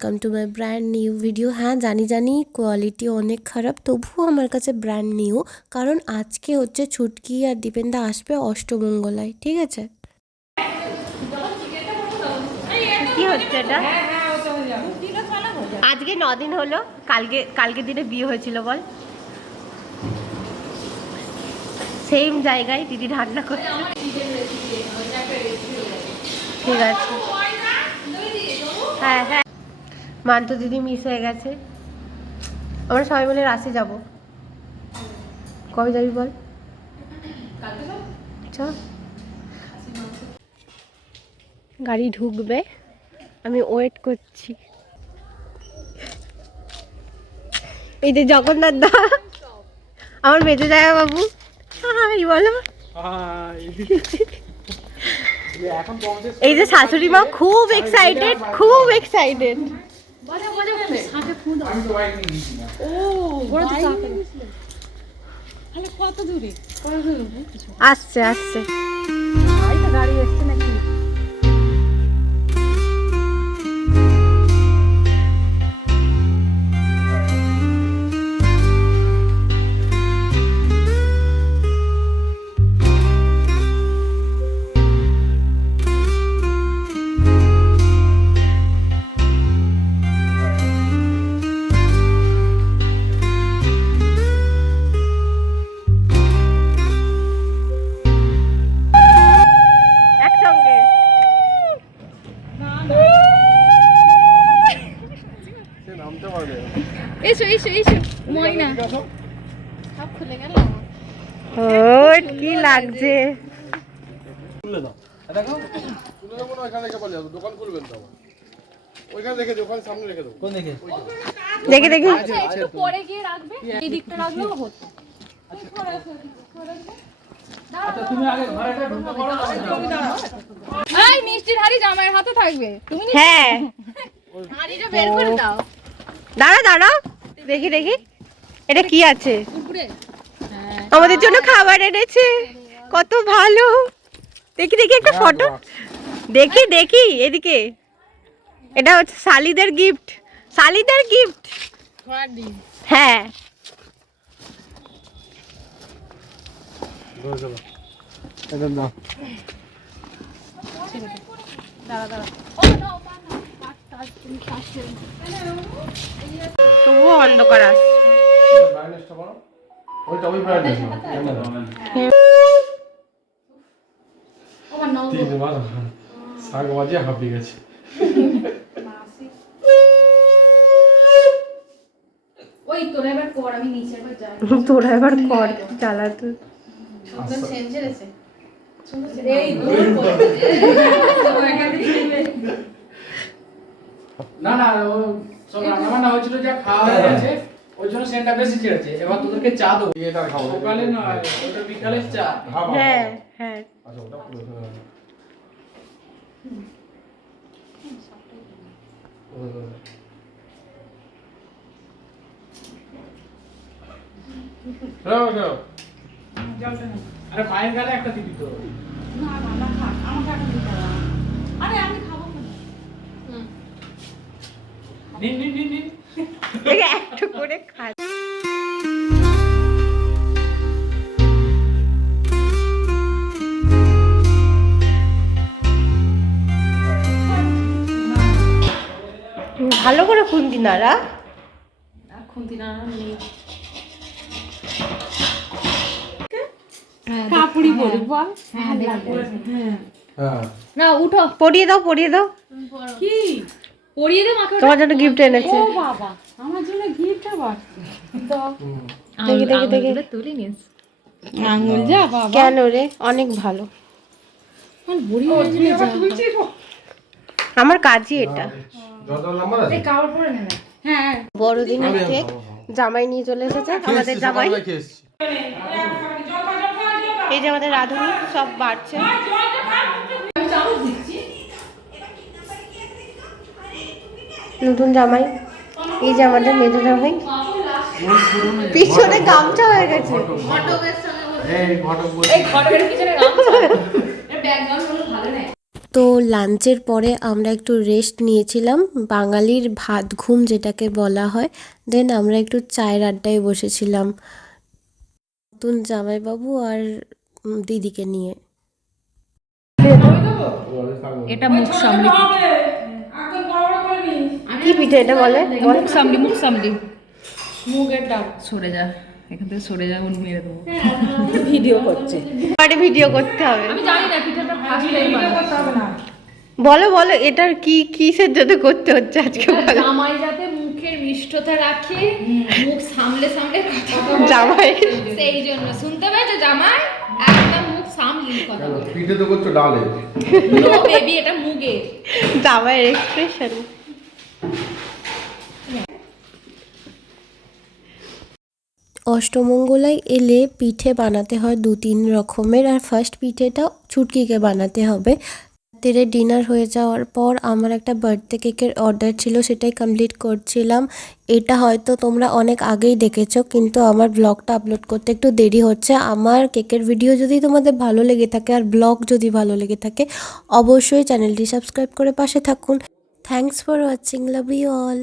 Welcome to my brand new video. হ্যাঁ জানি quality অনেক খারাপ, তবুও আমার কাছে ব্র্যান্ড নিউ, কারণ আজকে হচ্ছে ছুটকি আর দীপেনদা আসবে অষ্টমঙ্গলায়, ঠিক আছে? কি হচ্ছে এটা? আজকে 9 দিন হলো, কালকে দিনে বিয়ে হয়েছিল বল। সেম জায়গায় দিদি রান্না করছে, ঠিক আছে। হ্যাঁ হ্যাঁ, মান্ত দিদি মিস হয়ে গেছে। আমরা সবাই মিলে রাশি যাব। কবে যাবি বল? চল। গাড়ি ঢুকবে, আমি ওয়েট করছি। এই যে জগন্নাথ দা, আমার বেঁচে যায় বাবু। হাই বলো। এই যে শাশুড়ি মা খুব এক্সাইটেড, খুব এক্সাইটেড। আসছে আসছে গাড়ি এসছে নাকি? কি লাগছে? দেখে দেখে পরে গিয়ে রাখবে, এই দিকটা রাখলেও হতো। তুমি আগে ঘরেটা ঢুকে পড়ো, এই মিষ্টির হাড়ি জামাইয়ের হাতে থাকবে, তুমি হ্যাঁ হাড়িটা বের করে দাও। দাঁড়া দাঁড়া, দেখি দেখি এটা কি আছে। আমাদের জন্য খাবার এনেছে, কত ভালো। দেখি দেখি একটা ফটো, দেখি দেখি এদিকে। এটা হচ্ছে শালিদের গিফট, শালিদের গিফট। হ্যাঁ তবুও অন্ধকার আসছে। তোরা এবার কর চালাতে। না না, ও সব রান্না বান্না হয়েছিল, যা খাওয়া হয়ে গেছে, ওই জন্য সেন্টটা বেশি ছেড়েছে। এবার তোদেরকে চা দেবো, এটা খাবো সকালে না, ওটা বিকালে চা। হ্যাঁ হ্যাঁ, আচ্ছা ওটা পুরো আরে মায়ের গালে একটা দিবি তো। না না না, খা, আমাকে একটা দিতে হবে। আরে আমি খাবো না। নিন নিন নিন নিন, একটু করে খা। ভালো করে খুন্তি নাড়া, খুন্তি নাড়া নেই। কাপুড়ি পরি বল। হ্যাঁ হ্যাঁ না, উঠো, পরিয়ে দাও পরিয়ে দাও। কি পরিয়ে দে মাকে? তোমার জন্য গিফট এনেছে। ও বাবা, আমার জন্য গিফট আবার দাও। দেখি দেখি দেখি, তুলি নিস আঙ্গুল। যা বাবা, কেন রে? অনেক ভালো। আমার বুড়ি হয়ে গেছে, আমার কাজই এটা। যত নাম্বার আছে এই কাভার পরে নে না। হ্যাঁ, বড়দিনের কেক জামাই নিয়ে চলে এসেছে, আমাদের জামাই। এই যে আমাদের রাধুনি সব বাড়ছে। নতুন জামাই, এই যে আমাদের মেজো জামাই, পিছনে গামছা হয়ে গেছে। তো তো লাঞ্চের পরে আমরা একটু রেস্ট নিয়েছিলাম, বাঙালির ভাত ঘুম যেটাকে বলা হয়। দেন আমরা একটু চায়ের আড্ডায় বসেছিলাম নতুন জামাইবাবু আর দিদিকে নিয়ে। এটা মুখ সামলি কি পিঠে এটা বলে? মুখ সামলি মুগের ডাল। সরে যা এখান থেকে, সরে যা, উনি মেরে দেবো। ভিডিও করছে, আরে ভিডিও করতে হবে। আমি জানি না পিঠাটা ফার্স্ট টাইম করতে হবে না। বলো বলো এটার কি কিসের জন্য করতে হচ্ছে আজকে বলো। জামাই যাতে মুখের মিষ্টতা রাখে, মুখ সামলে সামলে কথা জামাই সেই জন্য। শুনতে পেয়েছো জামাই? একদম মুখ সামলি কথা বলে। পিঠে তো করছো ডালে। নো বেবি, এটা মুগে। জামাইয়ের এক্সপ্রেশন। অষ্টমঙ্গলায় এলে পিঠে বানাতে হয় 2-3 রকমের, আর ফার্স্ট পিঠেটা ছুটকিকে বানাতে হবে। রাত্রে ডিনার হয়ে যাওয়ার পর আমার একটা বার্থডে কেকের অর্ডার ছিল, সেটাই কমপ্লিট করছিলাম। এটা হয়তো তোমরা অনেক আগেই দেখেছো, কিন্তু আমার ব্লগটা আপলোড করতে একটু দেরি হচ্ছে। আমার কেকের ভিডিও যদি তোমাদের ভালো লেগে থাকে আর ব্লগ যদি ভালো লেগে থাকে, অবশ্যই চ্যানেলটি সাবস্ক্রাইব করে পাশে থাকুন। Thanks for watching, love you all.